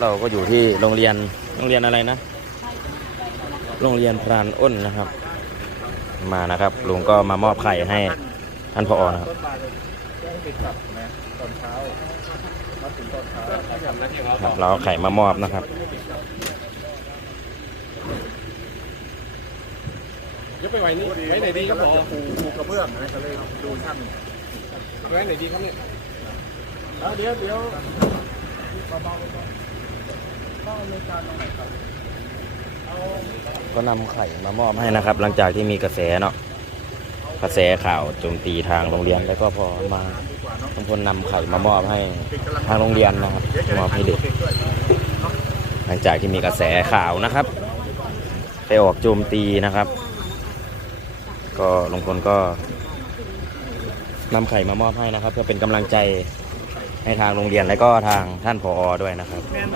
เราก็อยู่ที่โรงเรียนโรงเรียนอะไรนะ โรงเรียนพรานอ้นนะครับ มานะครับลุงก็มามอบไข่ให้ท่านผอนะครับครับเราไข่มามอบนะครับยวไปไว้นี่ไว้ไหนดีครับพอปูปูกระเบื้องนะก็เลยดูช่างไว้ไหนดีครับเนี่ยเดี๋ยวเดี๋ยวเบาๆ ก็นำไข่มามอบให้นะครับ หลังจากที่มีกระแสเนาะกระแสข่าวโจมตีทางโรงเรียนแล้วก็พอมาทุกคนนำไข่มามอบให้ทางโรงเรียนนะครับมอบให้เด็กหลังจากที่มีกระแสข่าวนะครับไปออกโจมตีนะครับ ก็ลุงพลก็นำไข่มามอบให้นะครับ เพื่อเป็นกำลังใจ ให้ทางโรงเรียนและก็ทางท่านผอด้วยนะครับแม่น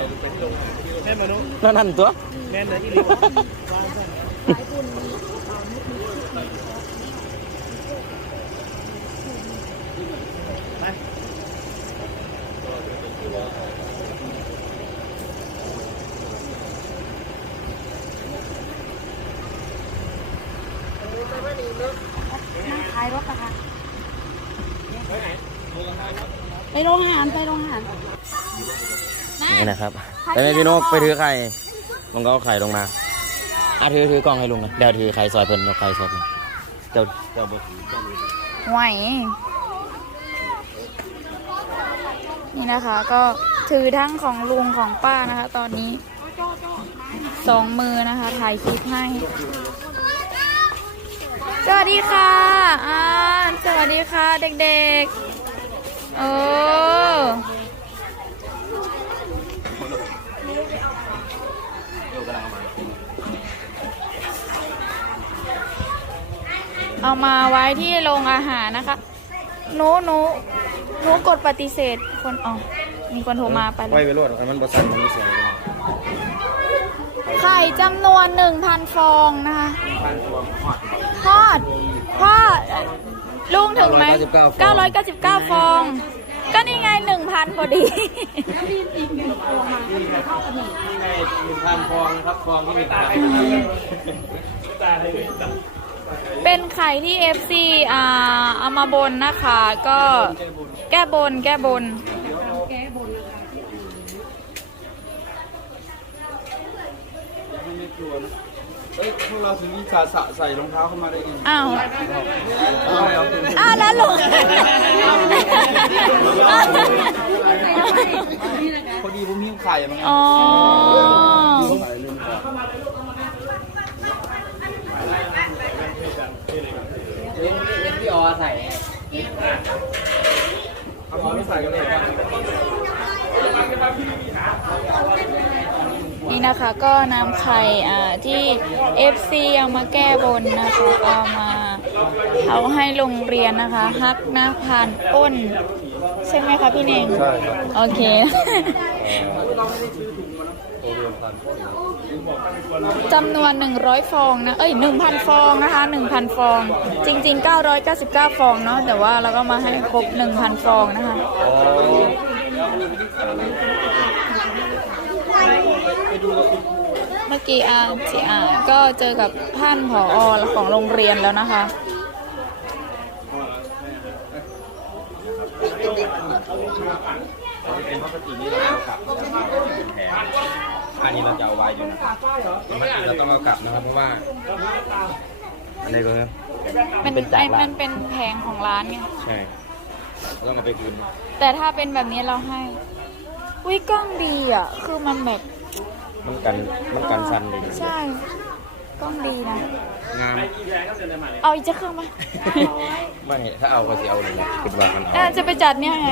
แม่นมนุษย์นั่นนั่นตัวแม่นเลยที่รีบนั่งท้ายรถนะคะไปโร งอาหารไปโรงอาหารนี่นะครับไปไหนพี่นกไปถือไข่ลุงก็เอาไข่ลงมาอะถือถือกล้องให้ลุงนะเดี๋ยวถือไข่ซอยเพิ่นเอาไข่ซอยเพิ่นเจ้าเจ้าบ่ถือเจ้าบ่ถือไหวนี่นะคะก็ถือทั้งของลุงของป้านะคะ ตอนนี้สองมือนะคะถ่ายคลิปให้สวัสดีค่ะอ่าสวัสดีค่ะเด็กๆ เออ เอามาไว้ที่โรงอาหารนะคะหนูหนูหนูกดปฏิเสธคนอ๋อมีคนโทรมาไปไว้แล้วไปรวดมันบ่สั่นมันไม่เสียเลยไข่จำนวนหนึ่งพันฟองนะคะทอดพ่อลุงถึงไหม999 ฟอง ก็นี่ไงหนึ่งพันพอดีนี่ไงหนึ่งพันฟองนะครับฟองที่หนึ่งพันเป็นไข่ที่ FC อ่าเอามาบนนะคะ ก็แก้บนแก้บนเอ้ยพวกเราถึงมีสาสะใส่รองเท้าเข้ามาได้ยังไงอ้าวเอาเอาเอาอ้าวแล้วลุง พอดีผมหิ้วไข่มาไงอ๋อไข่ลืมก่อนพี่ออใส่เอาพอไม่ใส่กันเลยครับนี่นะคะก็นำไข่อ่าที่ FC เอามาแก้บนนะคะเอามาเอาให้โรงเรียนนะคะฮักนาพานอ้น ใช่ไหมคะพี่เนงใช่ครับโอเคจำนวน 100 ฟองนะ เอ้ย 1,000 ฟองนะคะ 1,000 ฟอง จริง ๆ 999 ฟองเนาะ แต่ว่าเราก็มาให้ครบ 1,000 ฟองนะคะเมื่อกี้อาจีอาก็เจอกับท่านผอ ของโรงเรียนแล้วนะคะ เป็นปกตินี่เราเอากลับนะครับเป็นแผงอันนี้เราจะเอาไว้อยู่นะครับปกติเราต้องเอากลับนะครับเพราะว่าอันนี้ก็ครับมันเป็นจากไอ้ร้ามันเป็นแผงของร้านไง ใช่เราต้องเอาไปคืนแต่ถ้าเป็นแบบนี้เราให้วิกล้องดีอะ คือมันแบบมันกันมันกันสันเลย ใช่ กล้องดีนะ งามเอาอีกจะเครื่องไหมไม่ถ้าเอาก็จะเอาเลยคิดว่ามันอะเอาจะไปจัดเนี่ยไง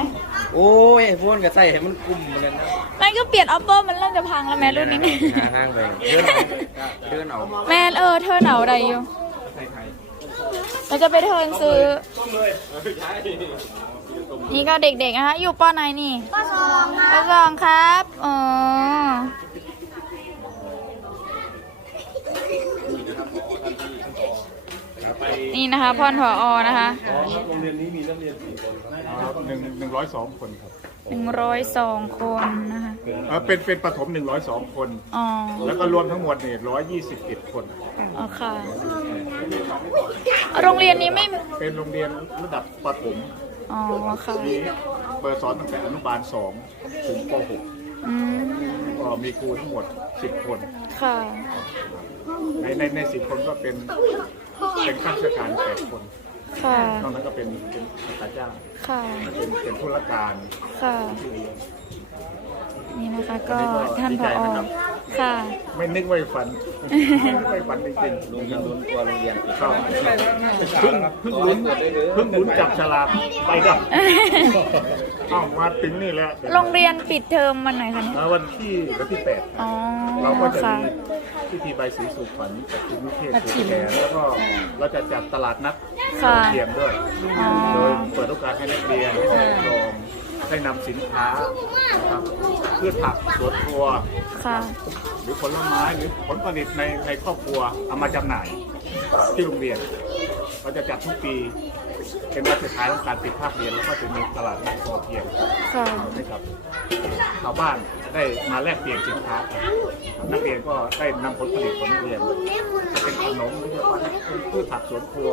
โอ้ยไอ้พวกก็ใส่ให้มันกลุ่มเหมือนกันนะนั่นก็เปลี่ยนอัปเปอร์มันเริ่มจะพังแล้วแม่รุ่นนี้เนี่ยหาห้างไปเดินเอาเดินเอาแมนเออเธอเหนาใดอยู่เราจะไปเทิร์นซื้อ นี่ก็เด็กๆนะคะอยู่ปอไหนนี่ปอสองปอสองครับ อ๋อ นี่นะคะพ่อนผออนะคะโรงเรียนนี้มีนักเรียนกี่คนครับหนึ่งหนึ่งร้อยสองคนครับหนึ่งร้อยสองคนนะคะ เออเป็นเป็นปฐม102คน อ๋อแล้วก็รวมทั้งหมดเนี่ย121คน อ๋อค่ะ โรงเรียนนี้ไม่ เป็นโรงเรียนระดับปฐมอ๋อค่ะ มีเปิดสอนตั้งแต่อนุบาล2ถึงปอืม .6 ก็มีครูทั้งหมด10คน ค่ะ ในในใน10คนก็เป็น เป็นข้าราชการ8คนค่ะ นอกนั้นก็เป็นเป็นข้าราชการค่ะ เป็นเป็นธุรการค่ะ ที่เรียน นี่นะคะ ก็ท่านผอ ค่ะ ไม่นึกว่าฟัน ไม่นึกว่าฟันจริงๆลุงลุ้นตัวโรงเรียนเข้าเพิ่งเพิ่งลุ้นเพิ่งลุ้นจับฉลากไปกับเอ้ามาถึงนี่แล้วโรงเรียนปิดเทอมวันไหนคะเนี่ยอ่าวันที่วันที่แปด อ๋อเราก็จะค่ะ มีพิธีใบสีสู่ขวัญกับทีมนิเทศสู่แทนแล้วก็เราจะจัดตลาดนัดค่ะเรียนด้วย อ๋อ โดยเปิดโอกาสให้นักเรียนให้ผู้ปกครองได้นำสินค้านะครับพืชผักสวนครัว ค่ะ หรือผลไม้หรือผลผลิตในในครอบครัวเอามาจำหน่ายที่โรงเรียน เราจะจัดทุกปี เป็นวันสุดท้ายของการปิดภาคเรียนแล้วก็จะมีตลาดนัดพอเพียงค่ะ ให้กับชาวบ้านได้มาแลกเปลี่ยนสินค้ากันนักเรียนก็ได้นำผลผลิตของนักเรียน จะเป็นขนมหรือว่าเป็นพืชผักสวนครัว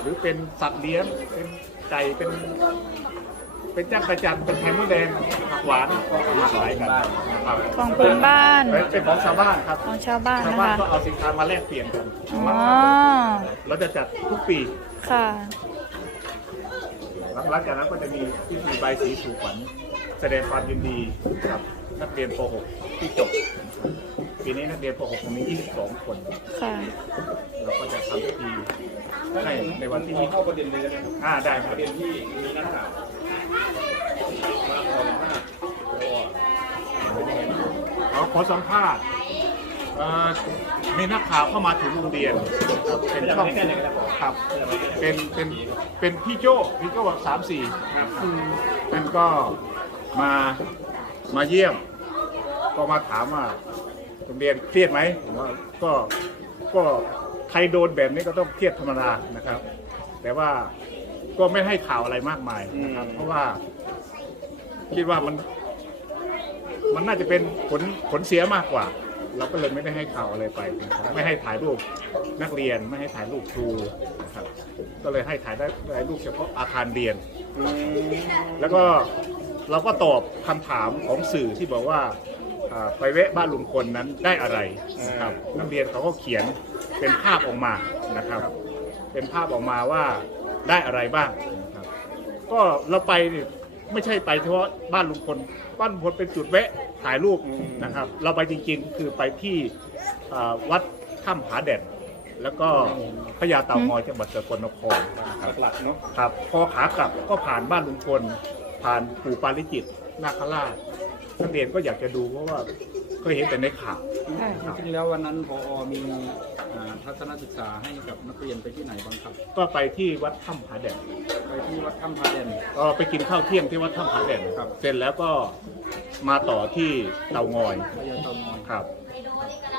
หรือเป็นสัตว์เลี้ยงเป็นไก่เป็น เป็นจ้างกระจันเป็นแฮมเบอร์แดงผักหวานก็เอามาขายกันนะครับของพื้นบ้านเป็นของชาวบ้านครับของชาวบ้านชาวนะบ้านคะก็เอาสินค้ามาแลกเปลี่ยนกันอ๋อเราจะจัดทุกปี ค่ะ หลังจากนั้นก็จะมีพิธีใบายสีสู่ขวัญแสดงความยินดีกับนักเรียนป .6 ที่จบปีนี้นักเรียนป .6 มี 22 คนค่ะ เราก็จะทำพิธีให้ในวันที่เข้าประเด็นเลยนะครับอ่าได้ครับประเด็นที่มีนักข่าวมาขอสัมภาษณ์ มภาษณ์เอ่อมีนักข่าวเข้ามาถึงโรงเรียนครับเป็นช่องครับเป็นเป็นเป็นพี่โจ้พี่โจ้สามสี่ครับนั่นก็มามาเยี่ยม ก็มาถามว่าโรงเรียนเครียดไหมผมว่าก็ก็ใครโดนแบบนี้ก็ต้องเครียดธรรมดานะครับ แต่ว่าก็ไม่ให้ข่าวอะไรมากมายนะครับ เพราะว่า คิดว่ามัน มันน่าจะเป็นผลผลเสียมากกว่า เราก็เลยไม่ได้ให้ข่าวอะไรไปนะครับไม่ให้ถ่ายรูปนักเรียนไม่ให้ถ่ายรูปครูนะครับก็เลยให้ถ่ายได้ถ่ายรูปเฉพาะอาคารเรียน แล้วก็เราก็ตอบคำถามของสื่อที่บอกว่าไปแวะบ้านลุงพลนั้นได้อะไรนะครับนักเรียนเขาก็เขียนเป็นภาพออกมานะครับ เป็นภาพออกมาว่าได้อะไรบ้างนะครับก็เราไป ไม่ใช่ไปเฉพาะบ้านลุงพลบ้านลุงพลเป็นจุดแวะถ่ายรูปนะครับ เราไปจริงๆ คือไปที่อ่าวัดถ้ำผาแด่นแล้วก็พญาเต่างอยจังหวัดสกลนครนะครับหลักๆเนาะครับพอขากลับก็ผ่านบ้านลุงพลผ่านปู่ปาริจิตนาคราชนักเรียนก็อยากจะดูเพราะว่าเคยเห็นแต่ในข่าวจริงๆแล้ววันนั้นพอมีอ่า ทัศนศึกษาให้กับนักเรียนไปที่ไหนบ้างครับ ก็ไปที่วัดถ้ำผาแด่นไปที่วัดถ้ำพระเด่นก็ไปกินข้าวเที่ยงที่วัดถ้ำผาแด่นครับ เสร็จแล้วก็มาต่อที่เตางอยพระยาเตางอยครับ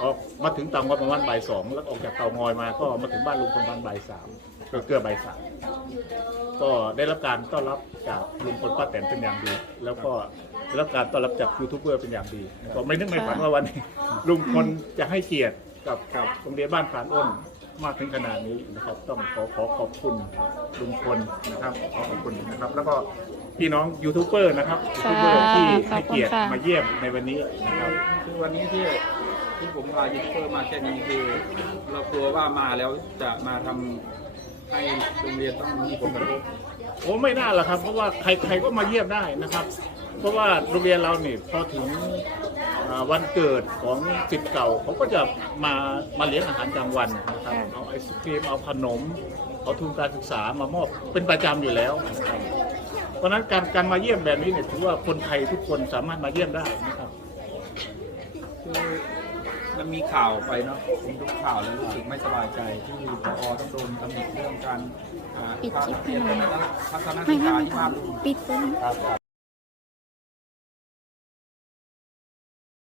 ออกมาถึงเตางอยประมาณบ่ายสองแล้วออกจากเตางอยมาก็มาถึงบ้านลุงพลประมาณบ่ายสามเกือบเกือบบ่ายสามก็ได้รับการต้อนรับจากลุงพลป้าแตนเป็นอย่างดี แล้วก็ได้รับการต้อนรับจากยูทูบเบอร์เป็นอย่างดีก็ไม่นึกไม่ฝันว่าวันนี้ลุงพลจะให้เกียรติ กับกับโรงเรียนบ้านผานอ้นมากถึงขนาดนี้นะครับ ต้องขอขอขอบคุณลุงพลนะครับขอขอบคุณนะครับ แล้วก็พี่น้องยูทูบเบอร์นะครับยูทูบเบอร์ที่ให้เกียรติมาเยี่ยมในวันนี้นะครับคือวันนี้ที่ที่ผมพายูทูบเบอร์มาแค่นี้คือ เรากลัวว่ามาแล้วจะมาทำให้โรงเรียนต้องมีผลกระทบโอ้ไม่น่าหรอกครับ เพราะว่าใครใครก็มาเยี่ยมได้นะครับ เพราะว่าโรงเรียนเราเนี่ยพอถึงอ่า วันเกิดของสิทธิ์เก่าเขาก็จะมามาเลี้ยงอาหารกลางวันนะครับเอาไอศครีมเอาขนม เอาทุนการศึกษามามอบเป็นประจำอยู่แล้วนะครับเพราะฉะนั้นการการมาเยี่ยมแบบนี้เนี่ยถือว่าคนไทยทุกคนสามารถมาเยี่ยมได้นะครับ คือมันมีข่าวไปเนาะผมดูข่าวแล้วรู้สึกไม่สบายใจที่พอต้องโดนตำหนิเรื่องการอ่าปิดคลิปให้หน่อย ทัศนไม่ศึกไม่ษาไม่ที่ภาพปิดตัวนี้ ครับ